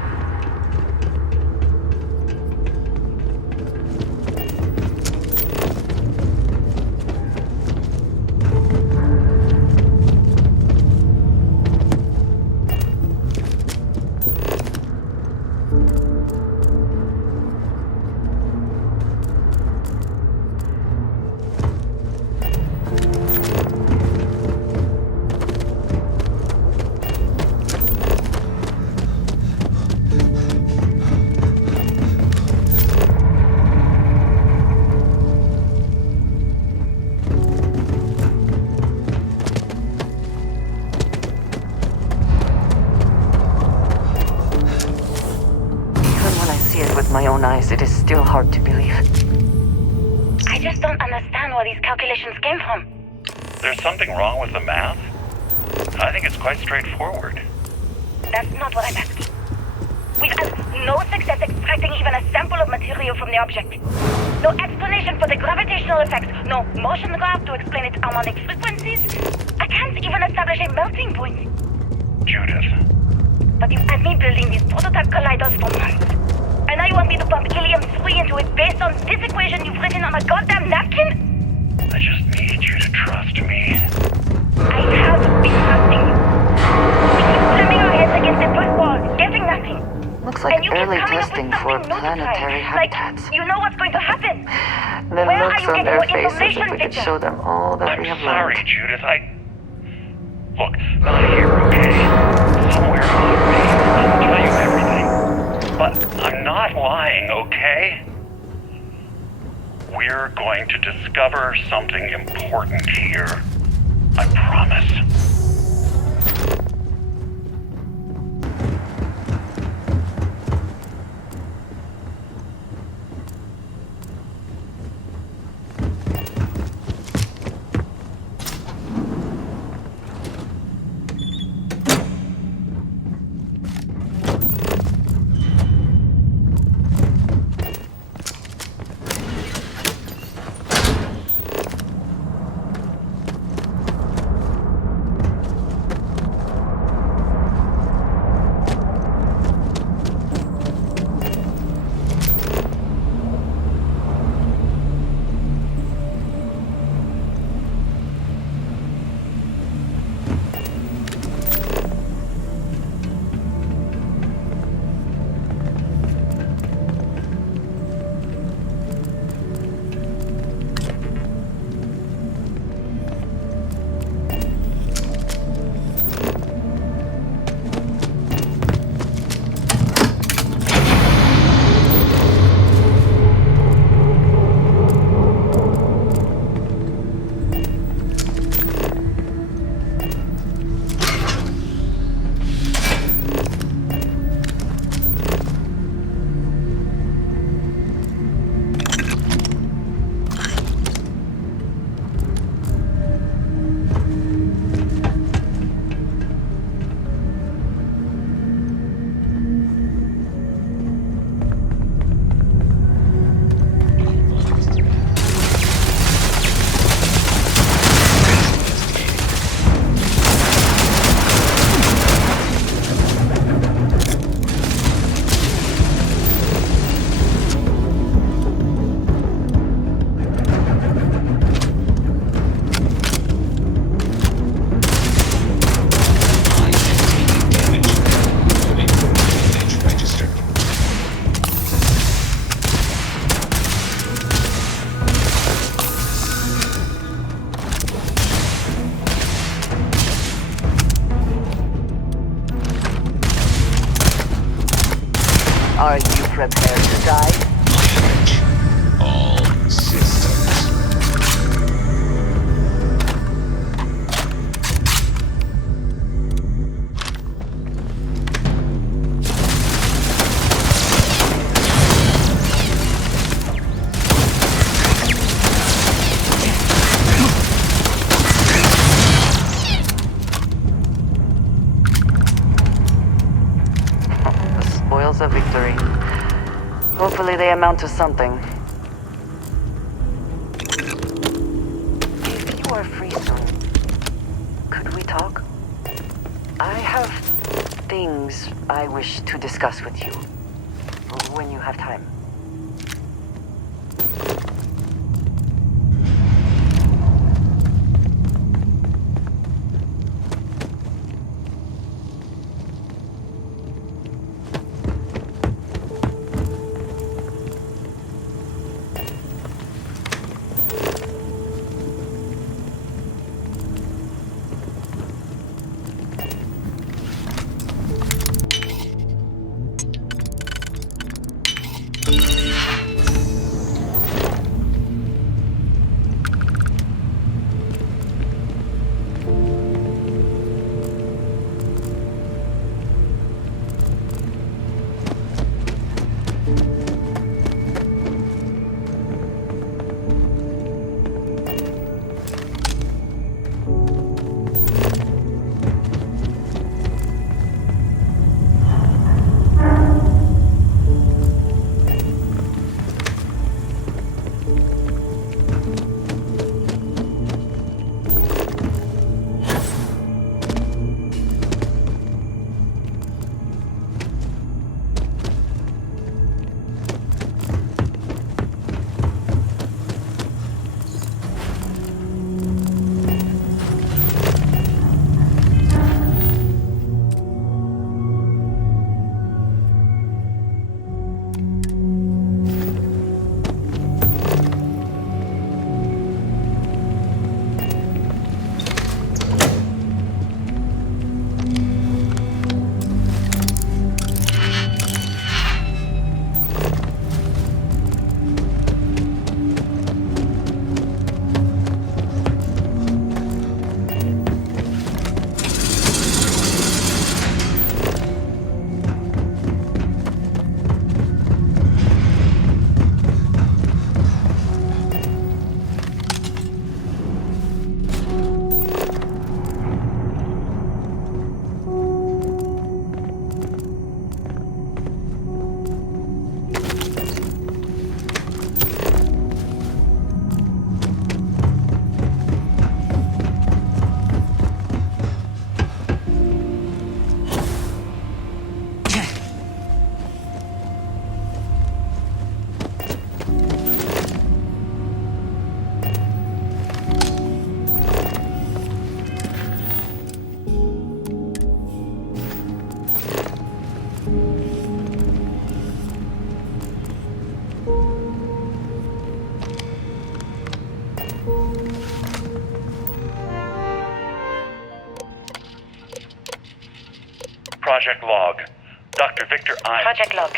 My own eyes, it is still hard to believe. I just don't understand where these calculations came from. There's something wrong with the math? I think it's quite straightforward. That's not what I'm asking. We've had no success extracting even a sample of material from the object. No explanation for the gravitational effects, no motion graph to explain its harmonic frequencies. I can't even establish a melting point. Judith. But you've had me building these prototype colliders for months. And now you want me to pump helium-3 into it based on this equation you've written on a goddamn napkin? I just need you to trust me. I have been trusting you. We keep slamming our heads against the brick wall, getting nothing. Looks like early testing for planetary habitats. Like, you know what's going to happen. The looks on their faces if we could show them all that we have learned. Sorry, Judith, Look, not here, okay? Somewhere on me. I'll tell you everything. But I'm not lying, okay? We're going to discover something important here. I promise. Are you prepared to die? All systems. Spoils of victory. Hopefully they amount to something. If you are free soon, could we talk? I have things I wish to discuss with you. When you have time. Project Log. Dr. Victor I. Project Log.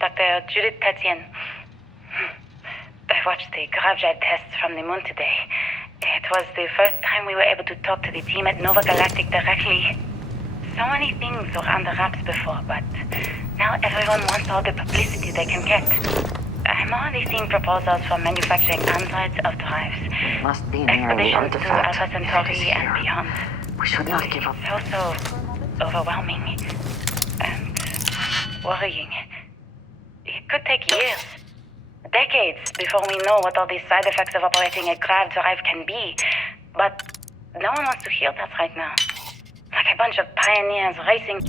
Dr. Judith Tatian. I watched the gravjite tests from the moon today. It was the first time we were able to talk to the team at Nova Galactic directly. So many things were under wraps before, but now everyone wants all the publicity they can get. I'm already seeing proposals for manufacturing androids of drives. It must be near the Expeditions to artifact. Alpha Centauri and beyond. We should not give up. So overwhelming and worrying. It could take years, decades, before we know what all these side effects of operating a grav drive can be. But no one wants to hear that right now. Like a bunch of pioneers racing.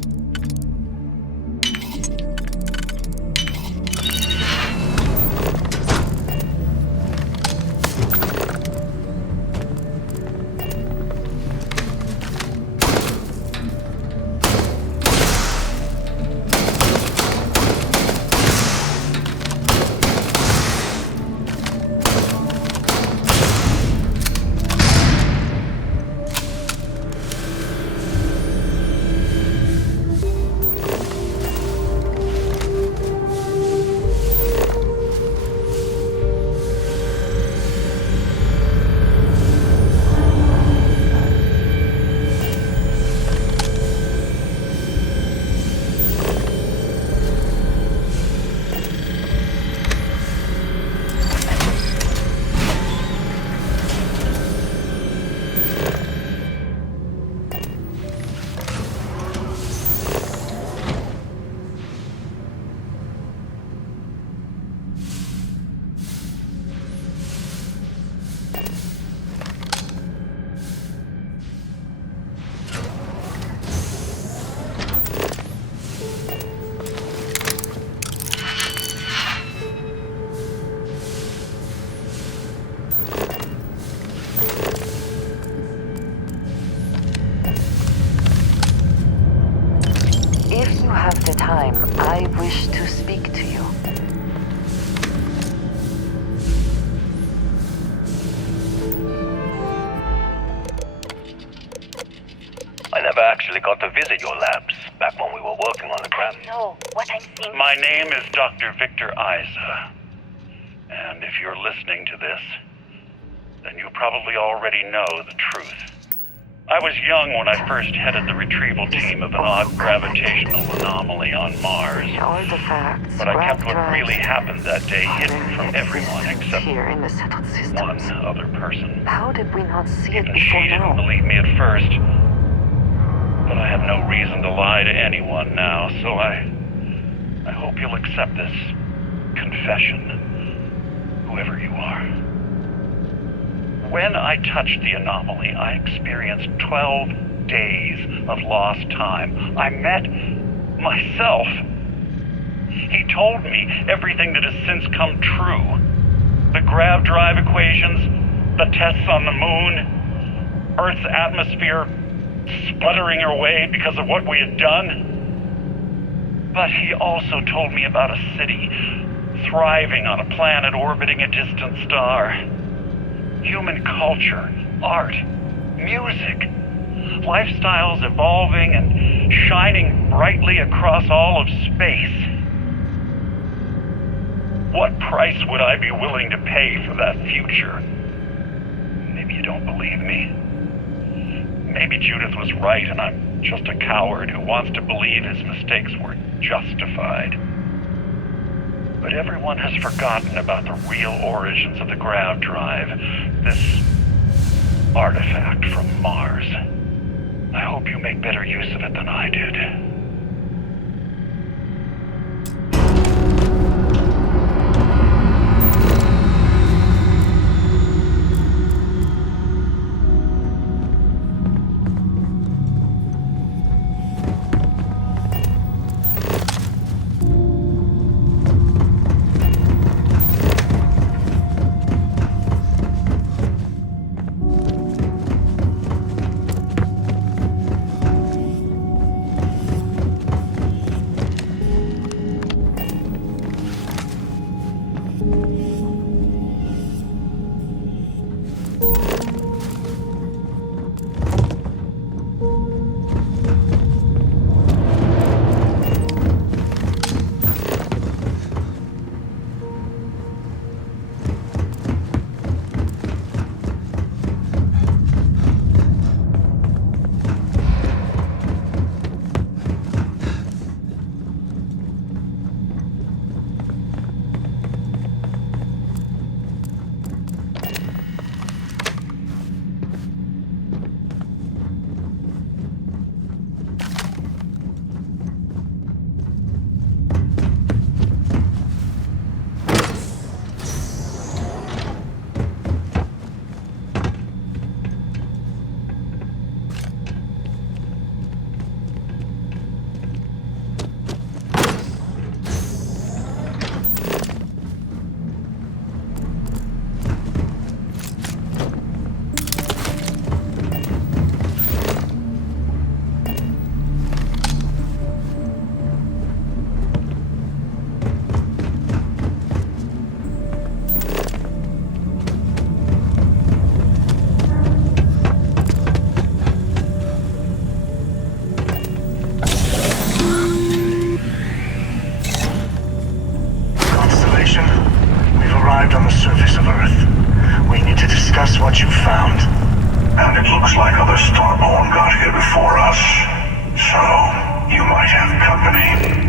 If you have the time, I wish to speak to you. I never actually got to visit your labs back when we were working on the grav. No, what I'm seeing. My name is Dr. Victor Isa. And if you're listening to this, then you probably already know the truth. I was young when I first headed the retrieval team of an odd gravitational anomaly on Mars. Artifacts, But I kept what really happened that day hidden from everyone except here in the settled systems. one other person. How did we not see it Even before she now? didn't believe me at first. But I have no reason to lie to anyone now, so I hope you'll accept this confession, whoever you are. When I touched the anomaly, I experienced 12 days of lost time. I met myself. He told me everything that has since come true. The grav drive equations, the tests on the moon, Earth's atmosphere sputtering away because of what we had done. But he also told me about a city thriving on a planet orbiting a distant star. Human culture, art, music, lifestyles evolving and shining brightly across all of space. What price would I be willing to pay for that future? Maybe you don't believe me. Maybe Judith was right and I'm just a coward who wants to believe his mistakes were justified. But everyone has forgotten about the real origins of the grav drive, this artifact from Mars. I hope you make better use of it than I did. But it looks like other Starborn got here before us. So, you might have company.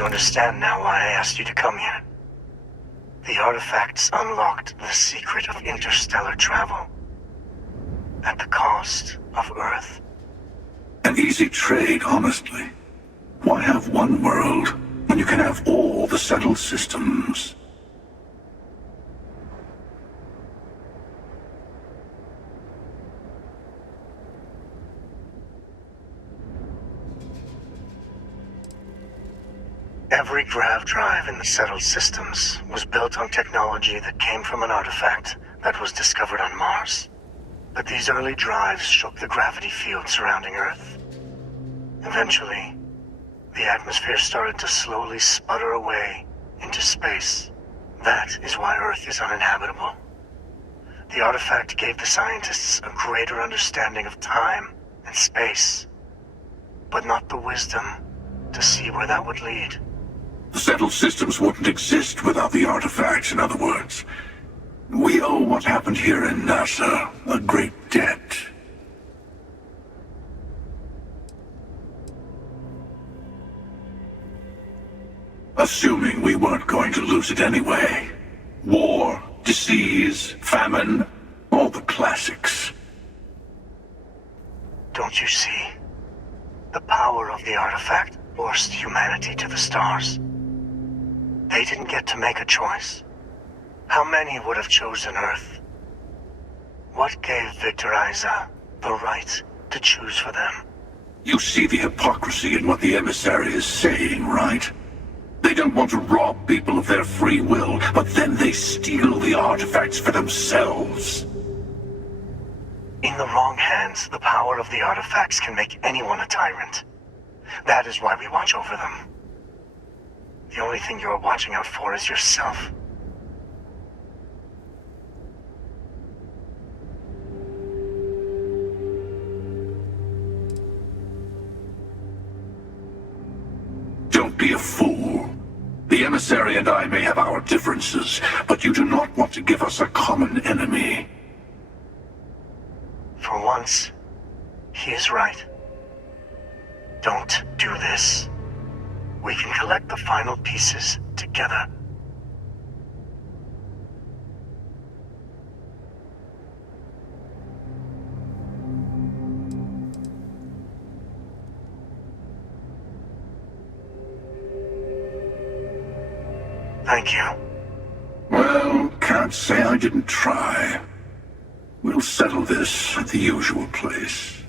you understand now why I asked you to come here? The artifacts unlocked the secret of interstellar travel. At the cost of Earth. An easy trade, honestly. Why have one world when you can have all the settled systems? Every grav drive in the settled systems was built on technology that came from an artifact that was discovered on Mars. But these early drives shook the gravity field surrounding Earth. Eventually, the atmosphere started to slowly sputter away into space. That is why Earth is uninhabitable. The artifact gave the scientists a greater understanding of time and space, but not the wisdom to see where that would lead. The settled systems wouldn't exist without the artifacts, in other words. We owe what happened here in NASA a great debt. Assuming we weren't going to lose it anyway. War, disease, famine, all the classics. Don't you see? The power of the artifact forced humanity to the stars. They didn't get to make a choice. How many would have chosen Earth? What gave Victor Isa the right to choose for them? You see the hypocrisy in what the emissary is saying, right? They don't want to rob people of their free will, but then they steal the artifacts for themselves. In the wrong hands, the power of the artifacts can make anyone a tyrant. That is why we watch over them. The only thing you're watching out for is yourself. Don't be a fool. The emissary and I may have our differences, but you do not want to give us a common enemy. For once, he is right. Don't do this. We can collect the final pieces together. Thank you. Well, can't say I didn't try. We'll settle this at the usual place.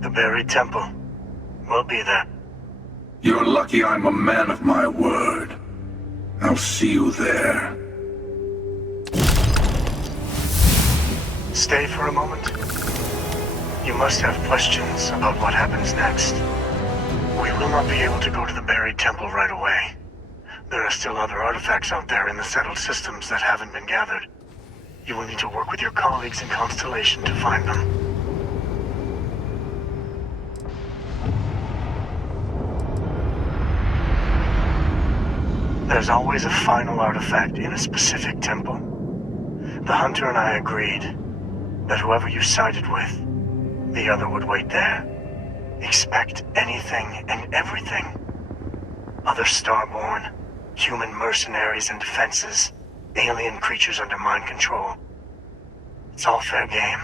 The buried temple. We'll be there. You're lucky I'm a man of my word. I'll see you there. Stay for a moment. You must have questions about what happens next. We will not be able to go to the buried temple right away. There are still other artifacts out there in the settled systems that haven't been gathered. You will need to work with your colleagues in Constellation to find them. There's always a final artifact in a specific temple. The hunter and I agreed that whoever you sided with, the other would wait there. Expect anything and everything. Other starborn, human mercenaries and defenses, alien creatures under mind control. It's all fair game.